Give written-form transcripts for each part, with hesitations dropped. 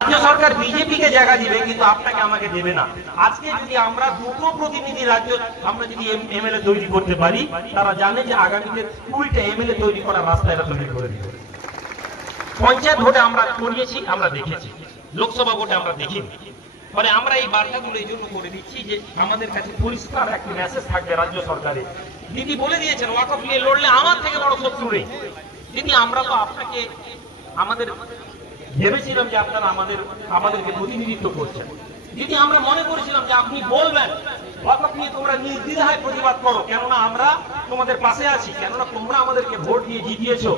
রাজ্য সরকার বিজেপিকে জায়গা দিবে, কিন্তু আপনাকে আমাকে দেবে না। আজকে যদি আমরা দুটো প্রতিনিধি রাজ্য আমরা যদি এমএলএ তৈরি করতে পারি, তারা জানে যে আগামীতে 2টা এমএলএ তৈরি করার রাস্তা এটা তৈরি করে দিবে। পঞ্চায়েত ভোটে আমরা করিয়েছি, আমরা দেখেছি, লোকসভা ভোটে আমরা দেখিনি। ফলে আমরা এই বার্তাগুলো এই জন্য করে দিচ্ছি যে আমাদের কাছে পরিষ্কার একটা মেসেজ থাকবে রাজ্য সরকারে। দিদি বলে দিয়েছেন ওয়াকফ নিয়ে লড়লে আমার থেকে বড় শত্রু নেই। দিদি আমরা তো আপনাকে আমাদের ভেবেছিলাম যে আপনারা আমাদেরকে প্রতিনিধিত্ব করছেন। দিদি আমরা মনে করেছিলাম যে আপনি বলবেন ওয়াকফ নিয়ে তোমরা নির্দ্বিধায় প্রতিবাদ করো, কেননা আমরা তোমাদের পাশে আছি, কেননা তোমরা আমাদেরকে ভোট দিয়ে জিতিয়েছো।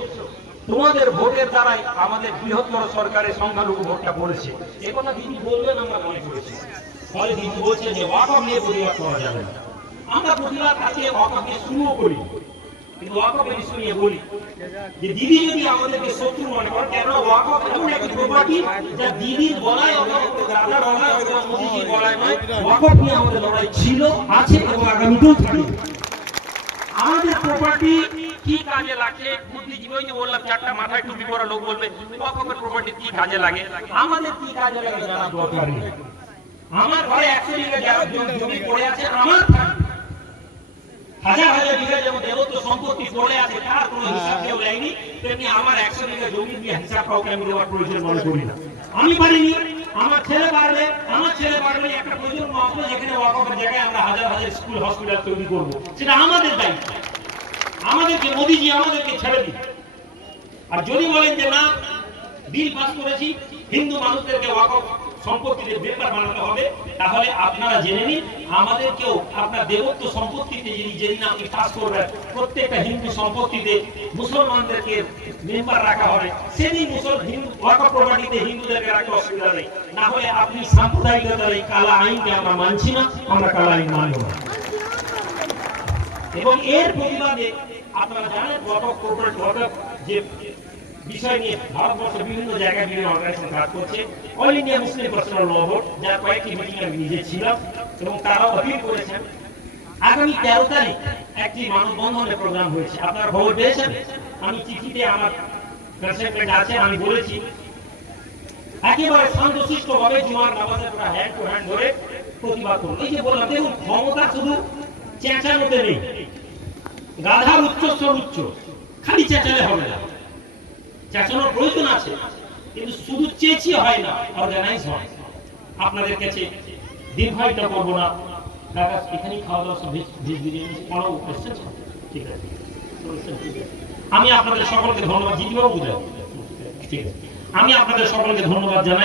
তোমাদের ভোটের দ্বারাই আমাদের বৃহত্তর সরকারের সংখ্যালঘু ভোটটা পড়েছে। এ কথা দিদি বলবেন আমরা মনে করেছি। ফলে দিদি বলছে যে ওয়াকফ নিয়ে প্রতিবাদ করা যাবে না। আমরা প্রতিবাদ আজকে ওয়াকফ নিয়ে শুরুও করি, কিন্তু ওয়াকফের ইস্যু নিয়ে বলি যে দিদি যদি আমাদেরকে শত্রু মনে করে, কেন ওয়াকফ এমন একটি প্রপার্টি যা দিদির বলায় দাদার বলায় অথবা মোদিজির বলায় নয়, ওয়াকফ নিয়ে আমাদের লড়াই ছিল, আছে এবং আগামীতেও থাকবে। আমাদের প্রপার্টি কি কাজে লাগে? বুদ্ধিজীবী, ওই যে বললাম 4টা মাথায় টুপি পরা লোক বলবে ওয়াকফের প্রপার্টি কি কাজে লাগে, আমাদের কি কাজে লাগে জানা দরকার নেই। আমার ঘরে 100 বিঘা জমি পড়ে আছে, আমার হাজার হাজার বিঘা যেমন দেবত্ব সম্পত্তি পড়ে আছে, তার কোনো হিসাব কেউ নেয়নি, তেমনি আমার 100 বিঘা জমি দিয়ে হিসাব কাউকে আমি দেওয়ার প্রয়োজন মনে করি না। আমি পারিনি, আমার ছেলে পারবে একটা প্রয়োজন আসবে যেখানে ওয়াকফের জায়গায় আমরা হাজার হাজার স্কুল হসপিটাল তৈরি করবো, সেটা আমাদের দায়িত্ব। আমাদেরকে মোদিজি আমাদেরকে ছেড়ে দিন। আর যদি বলেন যে না বিল পাস করেছি হিন্দু মানুষদেরকে ওয়াকফ সম্পত্তিতে মেম্বার বানাতে হবে, তাহলে আপনারা জেনে নিন আমাদেরকেও আপনার দেবত্ব সম্পত্তিতে যেদিন আপনি পাস করবেন প্রত্যেকটা হিন্দু সম্পত্তিতে মুসলমানদেরকে মেম্বার রাখা হবে, সেদিন ওয়াকফ প্রপার্টিতে হিন্দুদেরকে রাখতে অসুবিধা নেই। না হলে আপনি সাম্প্রদায়িকতার এই কালা আইনকে আমরা মানছি না, আমরা কালা আইন মানব না। এবং এর প্রতিবাদে আপনারা জানেন ওয়াকফ যে বিষয় নিয়ে ভারতবর্ষের বিভিন্ন জায়গায় বিভিন্ন অর্গানাইজেশন কাজ করছে। অল ইন্ডিয়া মুসলিম পার্সোনাল ল বোর্ড, যার কয়েকটি মিটিং আমি নিজে ছিলাম, এবং তারাও অপিল করেছেন। আগামী 13 তারিখ একটি মানববন্ধনের প্রোগ্রাম হয়েছে, আপনারা খবর পেয়েছেন। আমি চিঠিতে আমার কনসেন্টমেন্ট আছে, আমি বলেছি একেবারে শান্তশিষ্টভাবে জুমার নামাজে পুরো হ্যান্ড টু হ্যান্ড ধরে প্রতিবাদ করুন। এই যে বললাম, দেখুন ক্ষমতা শুধু চেঁচানোতে নেই, গাধার উচ্চস্বর উচ্চ, খালি চেঁচালে হবে না, চেঁচানোর প্রয়োজন আছে, কিন্তু শুধু চেঁচিয়ে হয় না, অর্গানাইজ হয়। আপনাদের কাছে দীর্ঘায়িত করবো না, এখানেই খাওয়া দাওয়া সব বিরিয়ানি কোনো কোশ্চেন? ঠিক আছে, আমি আপনাদের সকলকে ধন্যবাদ। জিজ্ঞাসা ঠিক আছে, আমি আপনাদের সকলকে ধন্যবাদ জানাই।